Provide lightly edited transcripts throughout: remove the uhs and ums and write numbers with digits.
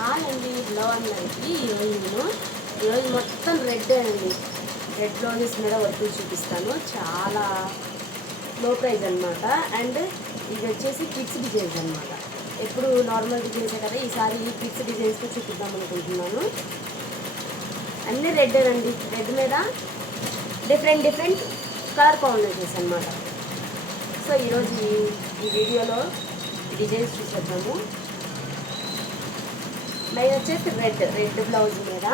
Hi అండి, hello అందరికి. ఈరోజు మొత్తం రెడ్ అండి. రెడ్ బ్లౌజెస్ మీద వర్క్ చూపిస్తాను. చాలా లో ప్రైజ్ అనమాట. అండ్ ఇది వచ్చేసి కిడ్స్ డిజైన్స్ అనమాట. ఎప్పుడు నార్మల్ డిజైన్స్ కదా, ఈసారి కిడ్స్ డిజైన్స్తో చూపిద్దాం అనుకుంటున్నాను. అన్నీ రెడ్ అండి. రెడ్ మీద డిఫరెంట్ కలర్ కాంబినేషన్స్ అనమాట. సో ఈరోజు ఈ వీడియోలో డిజైన్స్ చూసేద్దాము. మెయిన్ వచ్చేసి రెడ్ బ్లౌజ్ మీద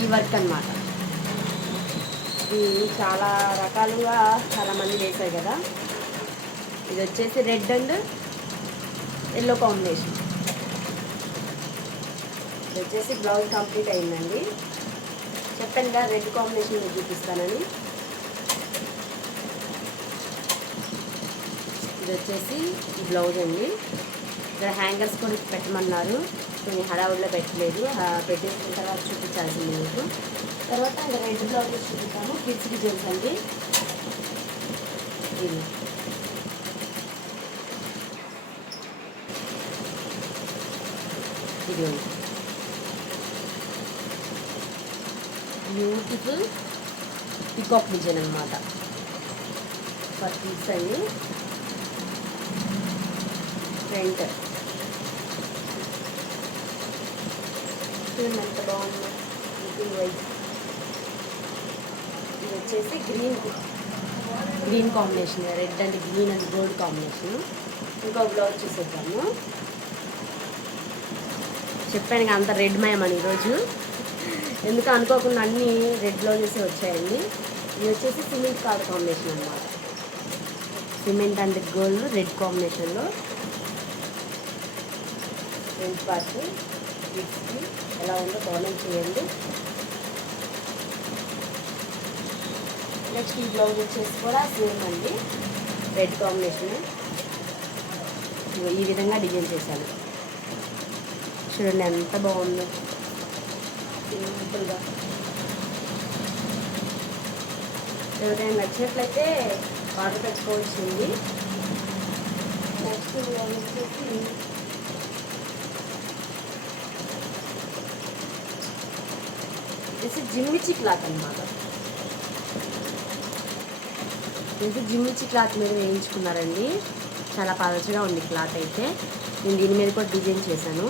ఈ వర్క్ అనమాట. ఇది చాలా రకాలుగా చాలామంది వేశారు కదా. ఇది వచ్చేసి రెడ్ అండ్ ఎల్లో కాంబినేషన్. ఇది వచ్చేసి బ్లౌజ్ కంప్లీట్ అయిందండి. చెప్పాను కదా రెడ్ కాంబినేషన్ చూపిస్తానని. ఇది వచ్చేసి ఈ బ్లౌజ్ అండి. ఇక్కడ హ్యాంగర్స్ కూడా పెట్టమన్నారు. నేను హడావుడిలో పెట్టలేదు, పెట్టేసిన తర్వాత చూపించాల్సింది మీకు. తర్వాత ఇంకా రెడ్ బ్లౌజెస్ చూపిస్తాము. కిడ్స్ డిజైన్స్ అండి. ఇది బ్యూటిఫుల్ పికాక్ డిజైన్ అనమాట. ఫర్ కిడ్స్ అండి. ఫ్రంట్ ఎంత బాగుంది లుకింగ్ వైజ్. ఇది వచ్చేసి green combination, red and green and gold combination. ఇంకో బ్లౌజ్ చూసేద్దాము. చెప్పాను అంత రెడ్ మయమని ఈరోజు. ఎందుకు అనుకోకుండా అన్నీ రెడ్ బ్లౌజెస్ వచ్చాయండి. ఇది వచ్చేసి సిమెంట్ కలర్ కాంబినేషన్ అనమాట. సిమెంట్ అండ్ గోల్డ్ రెడ్ కాంబినేషన్లో ఫ్రంట్ పార్ట్ కిడ్స్కి ఎలా ఉందో కామెంట్ చేయండి. నెక్స్ట్ ఈ బ్లౌజ్ వచ్చేసి కూడా సేమ్ అండి, రెడ్ కాంబినేషన్. ఈ విధంగా డిజైన్ చేశాను. చూడండి ఎంత బాగుందో, సింపుల్గా. ఎవరైనా నచ్చినట్లయితే ఆర్డర్ పెట్టుకోవాల్సింది. నెక్స్ట్ వచ్చేసి జిమ్మిచ్చి క్లాత్ అనమాట. ఇది జిమ్మిచ్చి క్లాత్ మీద వేయించుకున్నారండి. చాలా పలచగా ఉంది క్లాత్ అయితే. నేను దీని మీద కూడా డిజైన్ చేశాను.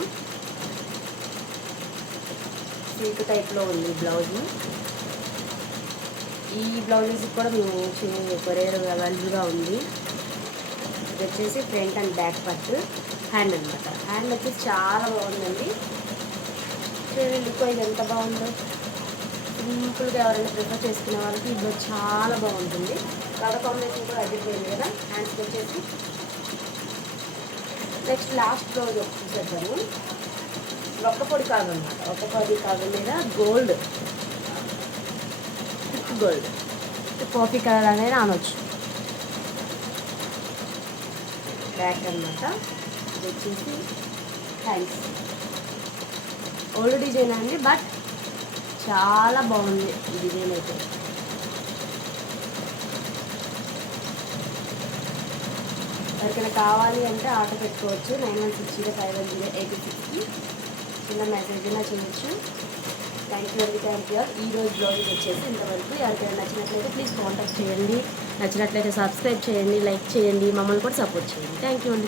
సిల్క్ టైప్లో ఉంది బ్లౌజ్. ఈ బ్లౌజెస్ కూడా మేము కొరియర్ అవైలబుల్గా ఉంది. ఇది వచ్చేసి front and back part. Hand అనమాట. హ్యాండ్ వచ్చేసి చాలా బాగుందండి. లుక్ ఇది ఎంత బాగుందో. సింపుల్గా ఎవరైనా ప్రిఫర్ చేసుకునే వాళ్ళకి ఇది చాలా బాగుంటుంది. కలర్ కాంబినేషన్ కూడా అడిగిపోయింది కదా హ్యాండ్స్కి వచ్చేసి. నెక్స్ట్ లాస్ట్ బ్లౌజ్ చూసేద్దాము. ఒక్క పొడి కాదు అనమాట. ఒక్క పొడి కాదు మీద gold, thick gold, coffee colour అనేది అనొచ్చు. బ్యాక్ అనమాట. ఇది వచ్చేసి హ్యాండ్స్. ఓల్డ్ డిజైన్ అండి, బట్ చాలా బాగుంది ఈ డిజైన్ అయితే. ఎవరికైనా కావాలి అంటే ఆర్డర్ పెట్టుకోవచ్చు. 9160510866కి చిన్న మెసేజ్ అయినా చేయొచ్చు. Thank you. ఈరోజు బ్లౌజ్ వచ్చేసి ఇంతవరకు. ఎవరికైనా నచ్చినట్లయితే ప్లీజ్ కాంటాక్ట్ చేయండి. నచ్చినట్లయితే సబ్స్క్రైబ్ చేయండి, లైక్ చేయండి, మమ్మల్ని కూడా సపోర్ట్ చేయండి. థ్యాంక్ యూ అండి.